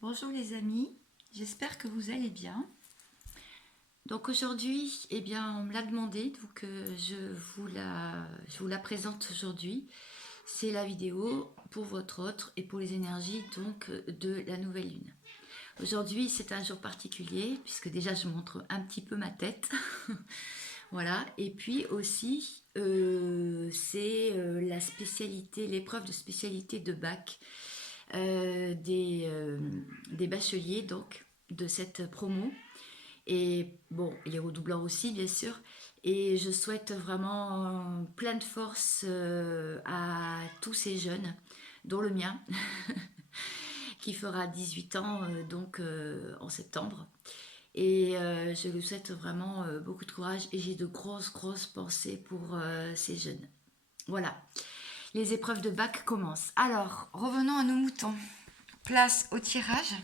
Bonjour les amis, j'espère que vous allez bien. Donc aujourd'hui, eh bien, on me l'a demandé, donc je vous la présente aujourd'hui. C'est la vidéo pour votre autre et pour les énergies donc de la nouvelle lune. Aujourd'hui, c'est un jour particulier puisque déjà je montre un petit peu ma tête. Voilà, et puis aussi c'est la spécialité, l'épreuve de spécialité de bac des bacheliers donc de cette promo. Et bon, les redoublants aussi bien sûr. Et je souhaite vraiment plein de force à tous ces jeunes, dont le mien, qui fera 18 ans en septembre. Et je lui souhaite vraiment beaucoup de courage et j'ai de grosses pensées pour ces jeunes. Voilà, les épreuves de bac commencent. Alors, revenons à nos moutons. Place au tirage.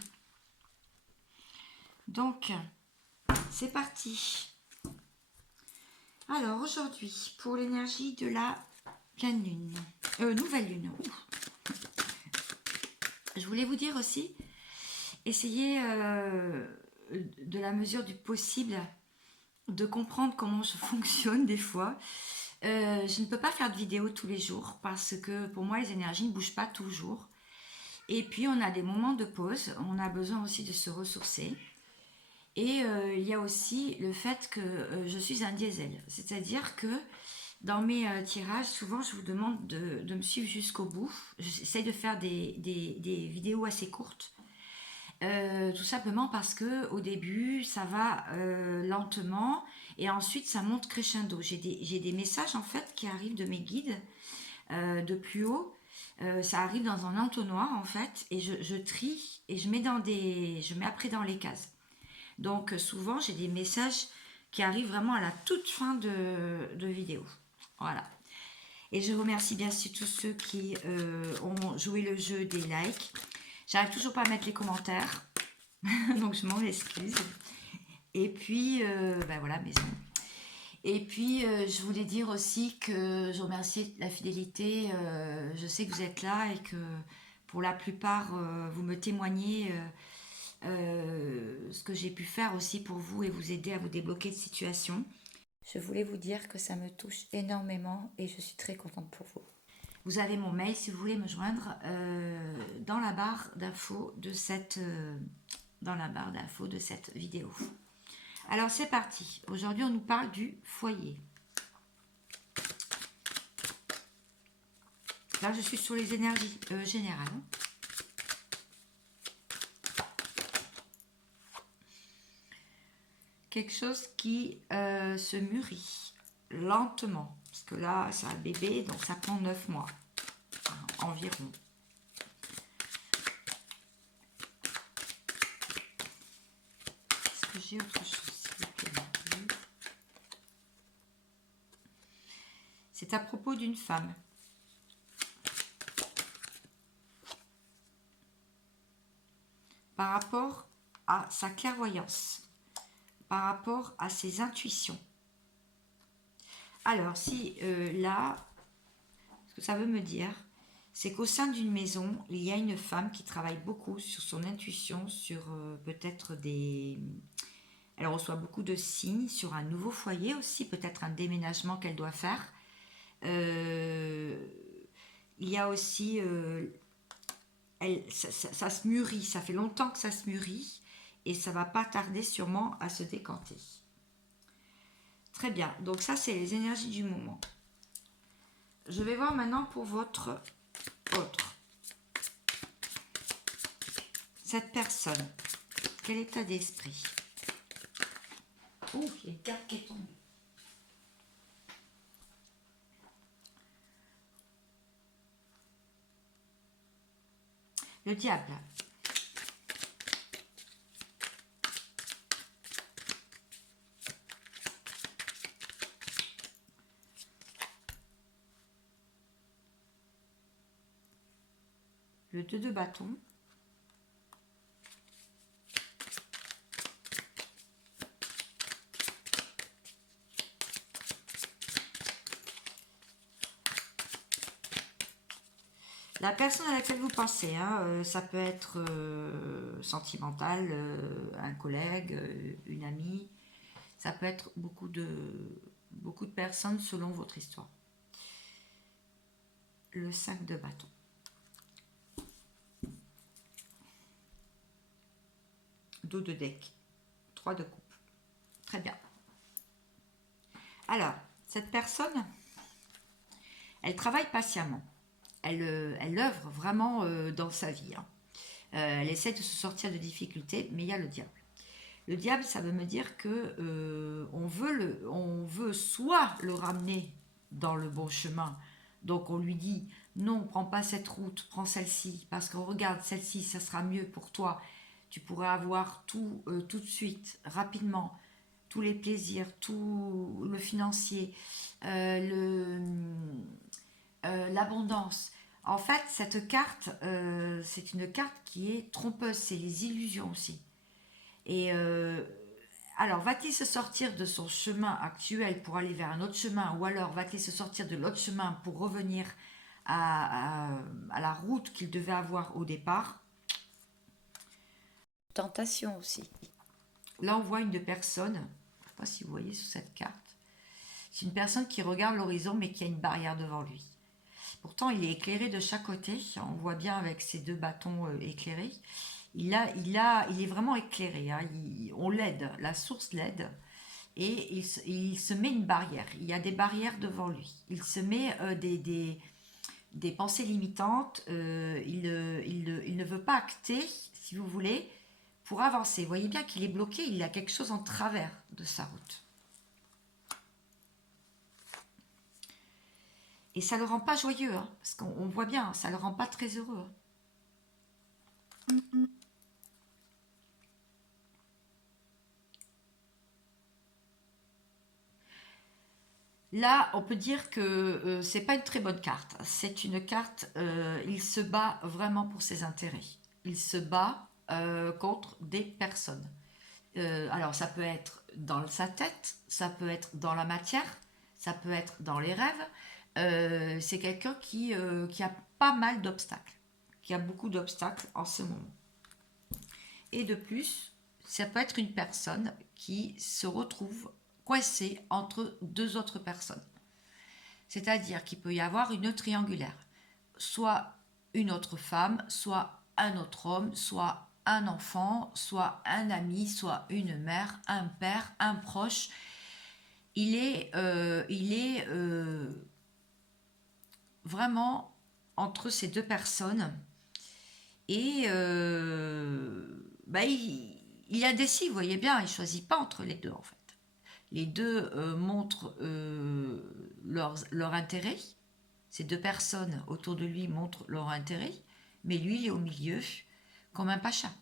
Donc, c'est parti. Alors, aujourd'hui, pour l'énergie de la pleine lune, nouvelle lune. Je voulais vous dire aussi, essayez de la mesure du possible de comprendre comment je fonctionne des fois. Je ne peux pas faire de vidéo tous les jours parce que pour moi, les énergies ne bougent pas toujours. Et puis, on a des moments de pause. On a besoin aussi de se ressourcer. Et il y a aussi le fait que je suis un diesel. C'est-à-dire que dans mes tirages, souvent, je vous demande de me suivre jusqu'au bout. J'essaie de faire des vidéos assez courtes. Tout simplement parce que au début, ça va lentement et ensuite, ça monte crescendo. J'ai des messages, en fait, qui arrivent de mes guides de plus haut. Ça arrive dans un entonnoir, en fait, et je trie et je mets après dans les cases. Donc souvent, j'ai des messages qui arrivent vraiment à la toute fin de vidéo. Voilà. Et je remercie bien sûr tous ceux qui ont joué le jeu des likes. J'arrive toujours pas à mettre les commentaires, donc je m'en excuse. Et puis, ben voilà, maison. Et puis, je voulais dire aussi que je remercie la fidélité. Je sais que vous êtes là et que pour la plupart, vous me témoignez ce que j'ai pu faire aussi pour vous et vous aider à vous débloquer de situations. Je voulais vous dire que ça me touche énormément et je suis très contente pour vous. Vous avez mon mail si vous voulez me joindre dans la barre d'infos de cette vidéo. Alors c'est parti. Aujourd'hui on nous parle du foyer. Là je suis sur les énergies générales. Quelque chose qui se mûrit lentement. Parce que là, c'est un bébé, donc ça prend 9 mois environ. Est-ce que j'ai autre chose? C'est à propos d'une femme. Par rapport à sa clairvoyance. Par rapport à ses intuitions. Alors, si là, ce que ça veut me dire, c'est qu'au sein d'une maison, il y a une femme qui travaille beaucoup sur son intuition, sur peut-être des... Elle reçoit beaucoup de signes sur un nouveau foyer aussi, peut-être un déménagement qu'elle doit faire. Il y a aussi... ça se mûrit, ça fait longtemps que ça se mûrit et ça va pas tarder sûrement à se décanter. Très bien, donc ça c'est les énergies du moment. Je vais voir maintenant pour votre autre. Cette personne, quel état d'esprit? Oh, il y a une carte qui est tombée. Le diable. Le 2 de bâton. La personne à laquelle vous pensez, hein, ça peut être sentimental, un collègue, une amie. Ça peut être beaucoup de personnes selon votre histoire. Le 5 de bâton. Dos de deck. 3 de coupe. Très bien. Alors, cette personne, elle travaille patiemment. Elle œuvre vraiment dans sa vie. Hein. Elle essaie de se sortir de difficultés, mais il y a le diable. Le diable, ça veut me dire que on veut soit le ramener dans le bon chemin. Donc on lui dit non, prends pas cette route, prends celle-ci, parce que regarde, celle-ci, ça sera mieux pour toi. Tu pourras avoir tout tout de suite, rapidement, tous les plaisirs, tout le financier, l'abondance. En fait, cette carte, c'est une carte qui est trompeuse, c'est les illusions aussi. Et alors, va-t-il se sortir de son chemin actuel pour aller vers un autre chemin, ou alors va-t-il se sortir de l'autre chemin pour revenir à la route qu'il devait avoir au départ? Tentation aussi. Là, on voit une personne, je ne sais pas si vous voyez sous cette carte, c'est une personne qui regarde l'horizon mais qui a une barrière devant lui. Pourtant, il est éclairé de chaque côté, on voit bien avec ses deux bâtons éclairés. Il est vraiment éclairé, hein. On l'aide, la source l'aide, et il se met une barrière. Il y a des barrières devant lui. Il se met des pensées limitantes. Il ne veut pas acter, si vous voulez, pour avancer. Vous voyez bien qu'il est bloqué, il a quelque chose en travers de sa route. Et ça ne le rend pas joyeux, hein, parce qu'on voit bien, ça ne le rend pas très heureux. Hein. Là, on peut dire que c'est pas une très bonne carte. C'est une carte, il se bat vraiment pour ses intérêts. Il se bat contre des personnes. Alors, ça peut être dans sa tête, ça peut être dans la matière, ça peut être dans les rêves. C'est quelqu'un qui a pas mal d'obstacles, qui a beaucoup d'obstacles en ce moment. Et de plus, ça peut être une personne qui se retrouve coincée entre deux autres personnes. C'est-à-dire qu'il peut y avoir une triangulaire, soit une autre femme, soit un autre homme, soit un enfant, soit un ami, soit une mère, un père, un proche. Il est vraiment entre ces deux personnes et il indécis, vous voyez bien, il ne choisit pas entre les deux en fait. Les deux montrent leur intérêt. Ces deux personnes autour de lui montrent leur intérêt, mais lui, il est au milieu, comme un pacha.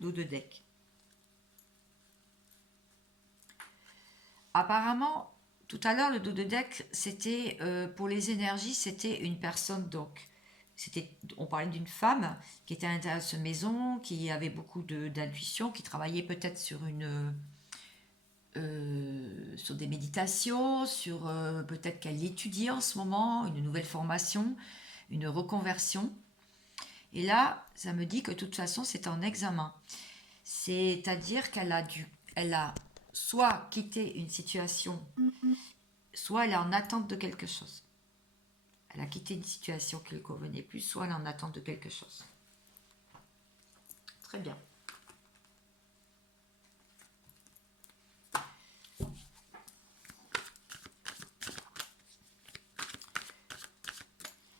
Dos de deck. Apparemment, tout à l'heure, le dos de deck, c'était pour les énergies, c'était une personne donc. On parlait d'une femme qui était à l'intérieur de cette maison, qui avait beaucoup d'intuition, qui travaillait peut-être sur sur des méditations, sur peut-être qu'elle étudie en ce moment, une nouvelle formation, une reconversion. Et là, ça me dit que de toute façon, c'est en examen. C'est-à-dire elle a soit quitté une situation, soit elle est en attente de quelque chose. Elle a quitté une situation qui ne lui convenait plus, soit elle est en attente de quelque chose. Très bien.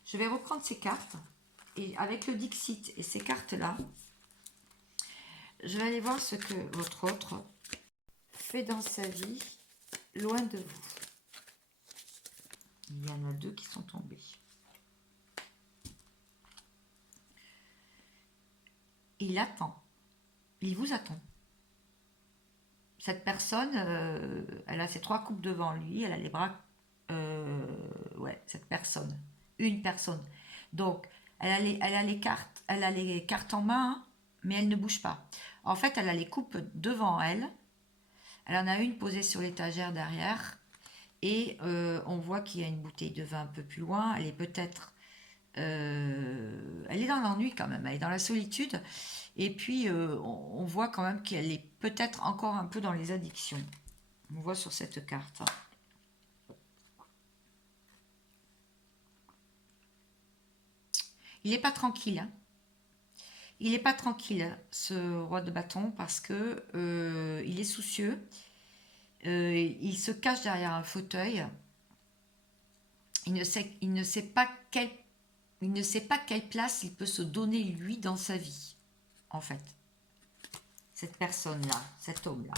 Je vais reprendre ces cartes et avec le Dixit et ces cartes-là, je vais aller voir ce que votre autre fait dans sa vie loin de vous. Il y en a deux qui sont tombés. Il attend. Il vous attend. Cette personne, elle a ses trois coupes devant lui, elle a les bras... cette personne. Une personne. Donc, elle a les cartes en main, hein, mais elle ne bouge pas. En fait, elle a les coupes devant elle. Elle en a une posée sur l'étagère derrière. Et on voit qu'il y a une bouteille de vin un peu plus loin. Elle est peut-être Elle est dans l'ennui quand même, elle est dans la solitude. Et puis, on voit quand même qu'elle est peut-être encore un peu dans les addictions. On voit sur cette carte. Il n'est pas tranquille. Hein. Il n'est pas tranquille, ce roi de bâton, parce que il est soucieux. Il se cache derrière un fauteuil. Il ne sait pas quelle place il peut se donner lui dans sa vie, en fait. Cette personne-là, cet homme-là.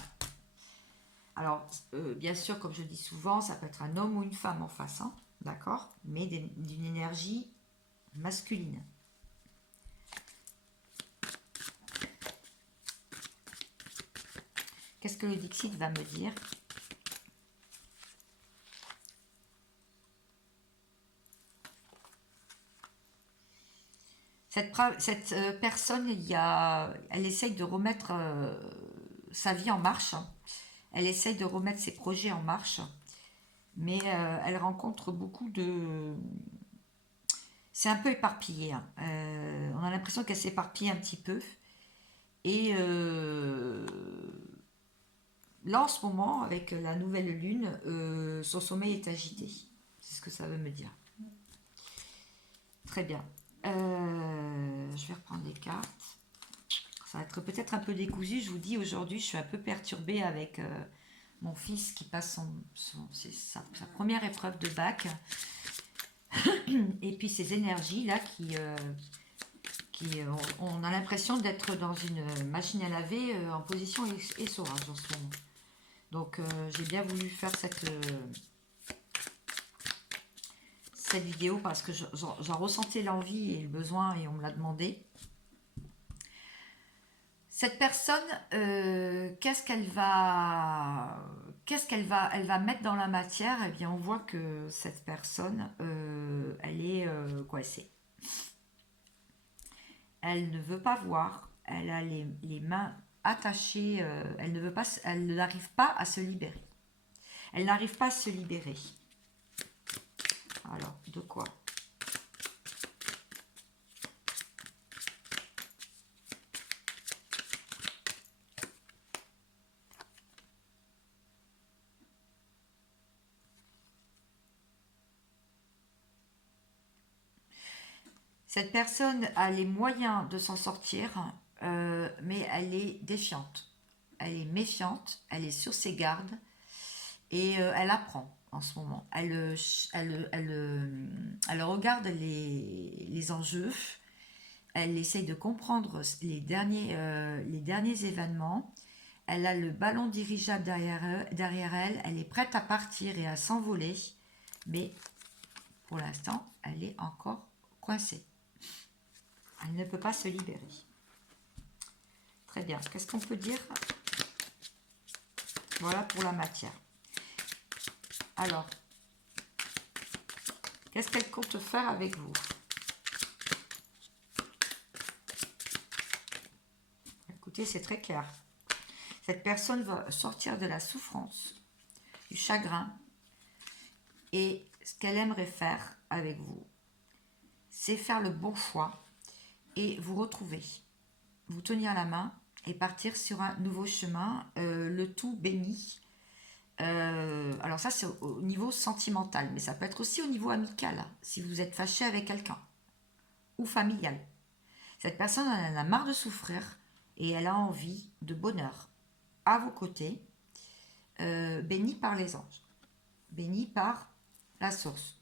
Alors, bien sûr, comme je dis souvent, ça peut être un homme ou une femme en face, hein, d'accord, mais d'une énergie masculine. Qu'est-ce que le Dixit va me dire? Cette personne, elle essaye de remettre sa vie en marche. Elle essaye de remettre ses projets en marche. Mais elle rencontre beaucoup de... C'est un peu éparpillé. Hein. On a l'impression qu'elle s'éparpille un petit peu. Et là, en ce moment, avec la nouvelle lune, son sommeil est agité. C'est ce que ça veut me dire. Très bien. Je vais reprendre les cartes. Ça va être peut-être un peu décousu. Je vous dis, aujourd'hui, je suis un peu perturbée avec mon fils qui passe sa première épreuve de bac. Et puis ces énergies-là on a l'impression d'être dans une machine à laver en position essorage en ce moment. Donc j'ai bien voulu faire cette vidéo parce que j'en ressentais l'envie et le besoin et on me l'a demandé. Cette personne, qu'est-ce qu'elle va mettre dans la matière? Eh bien, on voit que cette personne, elle est coincée. Elle ne veut pas voir, elle a les mains attachées, elle n'arrive pas à se libérer. Elle n'arrive pas à se libérer. Alors, de quoi? Cette personne a les moyens de s'en sortir, mais elle est défiante. Elle est méfiante, elle est sur ses gardes et elle apprend en ce moment. Elle regarde les enjeux, elle essaye de comprendre les derniers événements. Elle a le ballon dirigeable derrière elle, elle est prête à partir et à s'envoler, mais pour l'instant, elle est encore coincée. Elle ne peut pas se libérer. Très bien. Qu'est-ce qu'on peut dire? Voilà pour la matière. Alors, qu'est-ce qu'elle compte faire avec vous? Écoutez, c'est très clair. Cette personne va sortir de la souffrance, du chagrin, et ce qu'elle aimerait faire avec vous, c'est faire le bon choix et vous retrouver, vous tenir la main et partir sur un nouveau chemin, le tout béni. Alors ça, c'est au niveau sentimental, mais ça peut être aussi au niveau amical, hein, si vous êtes fâché avec quelqu'un, ou familial. Cette personne, elle en a marre de souffrir et elle a envie de bonheur à vos côtés, béni par les anges, béni par la source.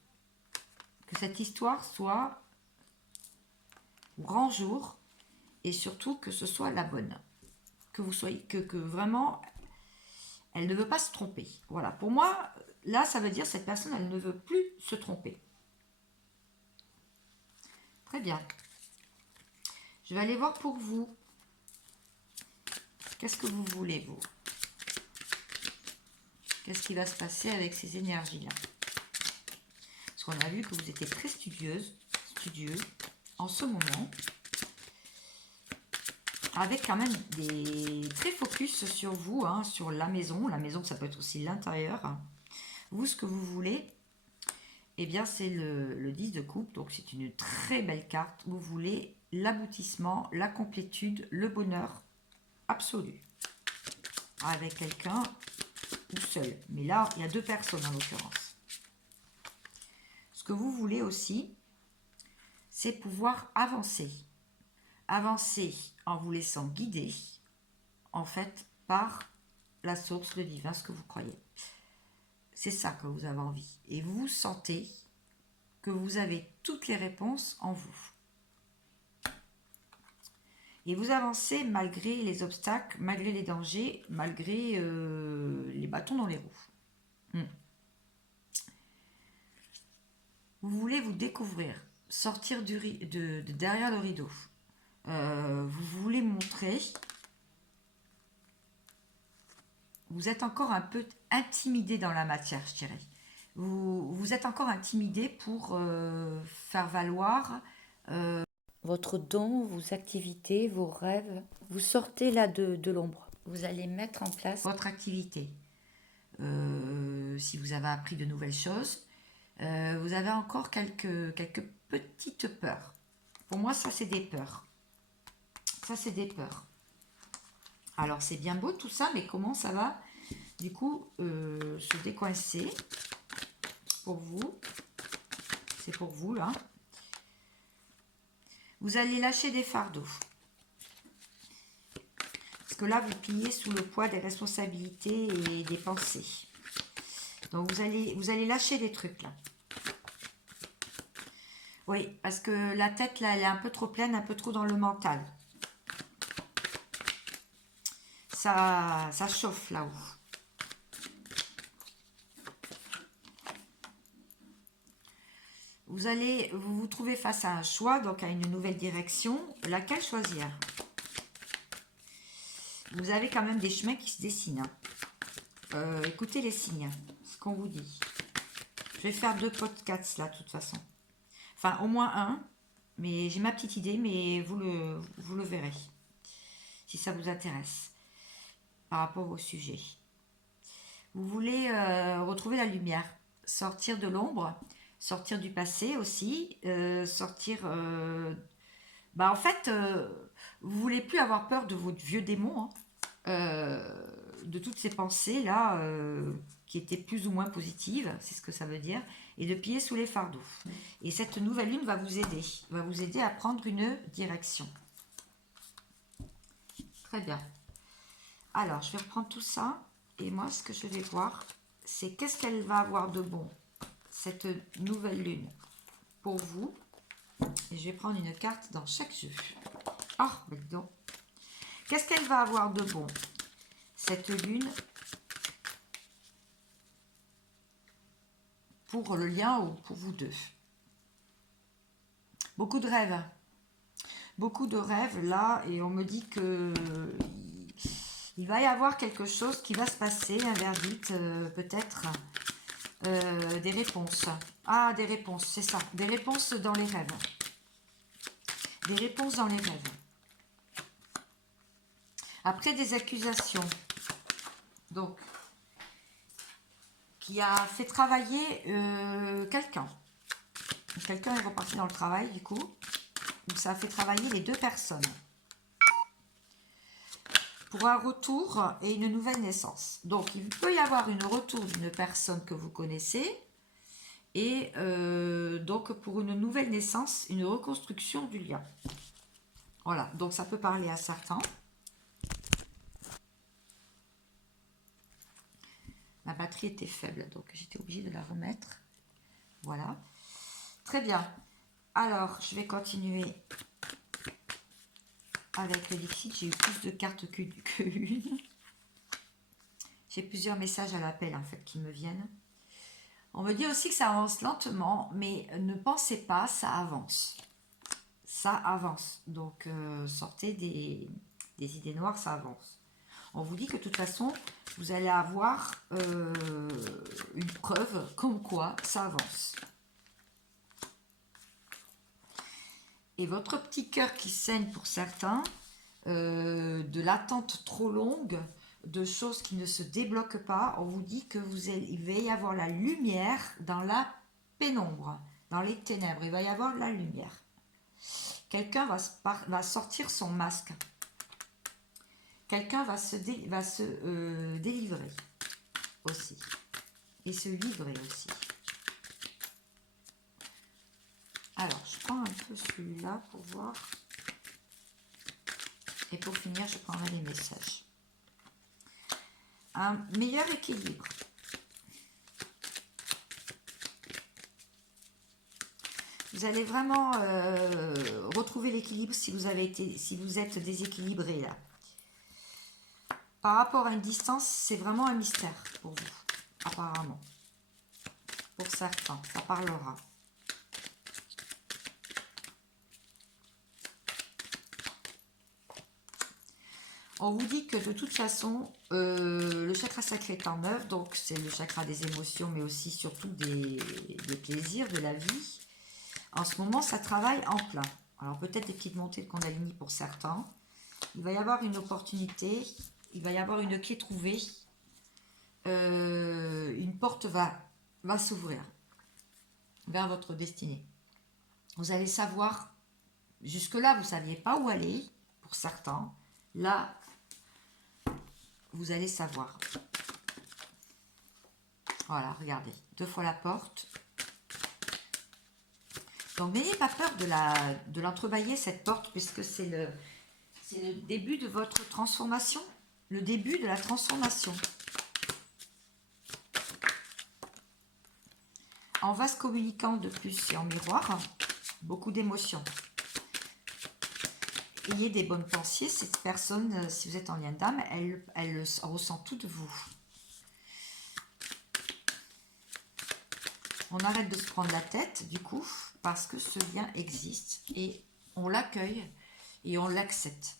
Que cette histoire soit au grand jour et surtout que ce soit la bonne. Que vous soyez, que vraiment, elle ne veut pas se tromper. Voilà, pour moi, là, ça veut dire cette personne, elle ne veut plus se tromper. Très bien. Je vais aller voir pour vous. Qu'est-ce que vous voulez, vous? Qu'est-ce qui va se passer avec ces énergies-là? Parce qu'on a vu que vous étiez très studieux en ce moment, avec quand même des très focus sur vous, hein, sur la maison. La maison, ça peut être aussi l'intérieur. Vous, ce que vous voulez. eh bien c'est le 10 de coupe, donc c'est une très belle carte. Vous voulez l'aboutissement, la complétude, le bonheur absolu. Avec quelqu'un ou seul. Mais là, il y a deux personnes en l'occurrence. Ce que vous voulez aussi, c'est pouvoir avancer. Avancer en vous laissant guider, en fait, par la source, le divin, ce que vous croyez. C'est ça que vous avez envie. Et vous sentez que vous avez toutes les réponses en vous. Et vous avancez malgré les obstacles, malgré les dangers, malgré les bâtons dans les roues. Vous voulez vous découvrir, sortir de derrière le rideau. Vous voulez montrer. Vous êtes encore un peu intimidé dans la matière, je dirais. Vous êtes encore intimidé pour faire valoir votre don, vos activités, vos rêves. Vous sortez là de l'ombre. Vous allez mettre en place votre activité. Si vous avez appris de nouvelles choses, vous avez encore quelques petites peurs. Pour moi, ça, c'est des peurs. Ça, c'est des peurs. Alors, c'est bien beau tout ça, mais comment ça va, du coup, se décoincer pour vous? C'est pour vous, là. Vous allez lâcher des fardeaux. Parce que là, vous pliez sous le poids des responsabilités et des pensées. Donc, vous allez lâcher des trucs, là. Oui, parce que la tête, là, elle est un peu trop pleine, un peu trop dans le mental. Ça chauffe là-haut. Vous vous trouvez face à un choix, donc à une nouvelle direction. Laquelle choisir? Vous avez quand même des chemins qui se dessinent. Écoutez les signes, ce qu'on vous dit. Je vais faire 2 podcasts là, de toute façon. Enfin, au moins un. Mais j'ai ma petite idée, mais vous le verrez. Si ça vous intéresse. Par rapport au sujet. Vous voulez retrouver la lumière. Sortir de l'ombre. Sortir du passé aussi. Sortir... en fait, vous voulez plus avoir peur de votre vieux démon. De toutes ces pensées là qui étaient plus ou moins positives, c'est ce que ça veut dire, et de plier sous les fardeaux. Et cette nouvelle lune va vous aider à prendre une direction. Très bien. Alors, je vais reprendre tout ça, et moi, ce que je vais voir, c'est qu'est-ce qu'elle va avoir de bon, cette nouvelle lune, pour vous. Et je vais prendre une carte dans chaque jeu. Ah, donc. Qu'est-ce qu'elle va avoir de bon, cette lune, pour le lien ou pour vous deux? Beaucoup de rêves. Beaucoup de rêves là, et on me dit que il va y avoir quelque chose qui va se passer, un verdict, peut-être, des réponses. Ah, des réponses, c'est ça. Des réponses dans les rêves. Des réponses dans les rêves. Après des accusations. Donc, qui a fait travailler quelqu'un. Quelqu'un est reparti dans le travail, du coup. Donc, ça a fait travailler les deux personnes. Pour un retour et une nouvelle naissance. Donc, il peut y avoir un retour d'une personne que vous connaissez. Et donc, pour une nouvelle naissance, une reconstruction du lien. Voilà, donc ça peut parler à certains. Ma batterie était faible, donc j'étais obligée de la remettre. Voilà. Très bien. Alors, je vais continuer avec le Dixit. J'ai eu plus de cartes qu'une. J'ai plusieurs messages à l'appel, en fait, qui me viennent. On me dit aussi que ça avance lentement, mais ne pensez pas, ça avance. Ça avance. Donc, sortez des idées noires, ça avance. On vous dit que de toute façon, vous allez avoir une preuve comme quoi ça avance. Et votre petit cœur qui saigne pour certains, de l'attente trop longue, de choses qui ne se débloquent pas, on vous dit que il va y avoir la lumière dans la pénombre, dans les ténèbres, il va y avoir de la lumière. Quelqu'un va sortir son masque. Quelqu'un va se délivrer aussi. Et se livrer aussi. Alors, je prends un peu celui-là pour voir. Et pour finir, je prendrai les messages. Un meilleur équilibre. Vous allez vraiment retrouver l'équilibre si vous êtes déséquilibré là. Par rapport à une distance, c'est vraiment un mystère pour vous, apparemment. Pour certains, ça parlera. On vous dit que de toute façon, le chakra sacré est en œuvre, donc c'est le chakra des émotions, mais aussi surtout des plaisirs de la vie. En ce moment, ça travaille en plein. Alors peut-être des petites montées de Kundalini pour certains. Il va y avoir une opportunité, il va y avoir une clé trouvée. Une porte va s'ouvrir vers votre destinée. Vous allez savoir, jusque-là, vous ne saviez pas où aller, pour certains. Là, vous allez savoir. Voilà, regardez, 2 fois la porte. Donc, n'ayez pas peur de l'entrebâiller, cette porte, puisque c'est le début de votre transformation, le début de la transformation. En vase communicant de plus et en miroir, beaucoup d'émotions. Ayez des bonnes pensées, cette personne, si vous êtes en lien d'âme, elle ressent tout de vous. On arrête de se prendre la tête, du coup, parce que ce lien existe et on l'accueille et on l'accepte.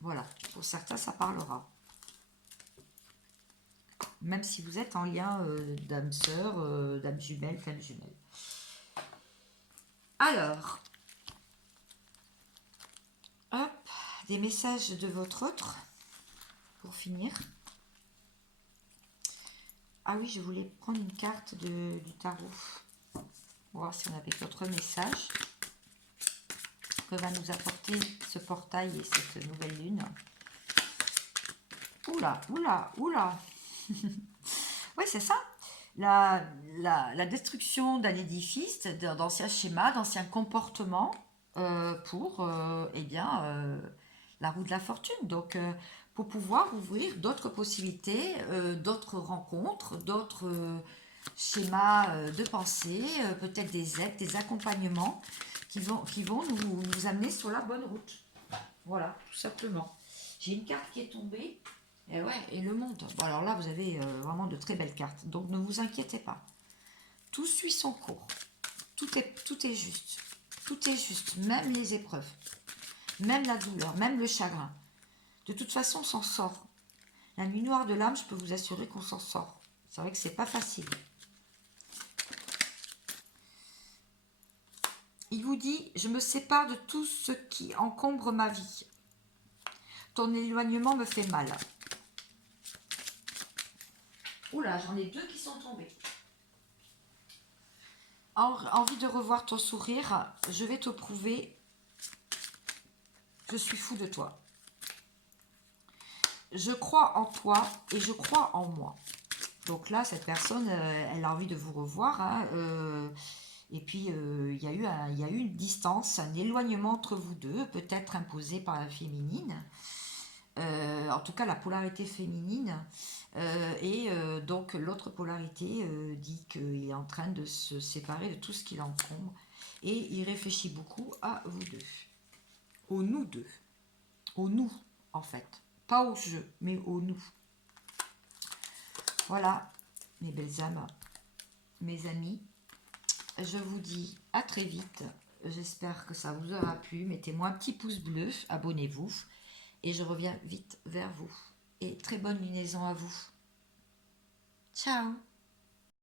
Voilà, pour certains, ça parlera. Même si vous êtes en lien d'âme sœur, d'âme jumelle, femme jumelle. Alors, hop, des messages de votre autre, pour finir. Ah oui, je voulais prendre une carte du tarot. On va voir si on avait d'autres messages que va nous apporter ce portail et cette nouvelle lune. Oula, oula, oula. Oui, c'est ça. La destruction d'un édifice, d'anciens schémas, d'anciens comportements pour la roue de la fortune. Donc, pour pouvoir ouvrir d'autres possibilités, d'autres rencontres, d'autres schémas de pensée, peut-être des aides, des accompagnements qui vont nous amener sur la bonne route. Voilà, tout simplement. J'ai une carte qui est tombée. Et ouais, et le monde. Bon, alors là, vous avez vraiment de très belles cartes. Donc, ne vous inquiétez pas. Tout suit son cours. Tout est juste. Tout est juste. Même les épreuves. Même la douleur. Même le chagrin. De toute façon, on s'en sort. La nuit noire de l'âme, je peux vous assurer qu'on s'en sort. C'est vrai que c'est pas facile. Il vous dit, je me sépare de tout ce qui encombre ma vie. Ton éloignement me fait mal. Oula, j'en ai 2 qui sont tombés. Envie de revoir ton sourire, je vais te prouver. Je suis fou de toi. Je crois en toi et je crois en moi. Donc là, cette personne, elle a envie de vous revoir. Hein, et puis, il y a eu une distance, un éloignement entre vous deux, peut-être imposé par la féminine. En tout cas, la polarité féminine. Donc, l'autre polarité dit qu'il est en train de se séparer de tout ce qui l'encombre. Et il réfléchit beaucoup à vous deux. Au nous deux. Au nous, en fait. Pas au je, mais au nous. Voilà, mes belles âmes, mes amis. Je vous dis à très vite. J'espère que ça vous aura plu. Mettez-moi un petit pouce bleu, abonnez-vous. Et je reviens vite vers vous. Et très bonne lunaison à vous. Ciao.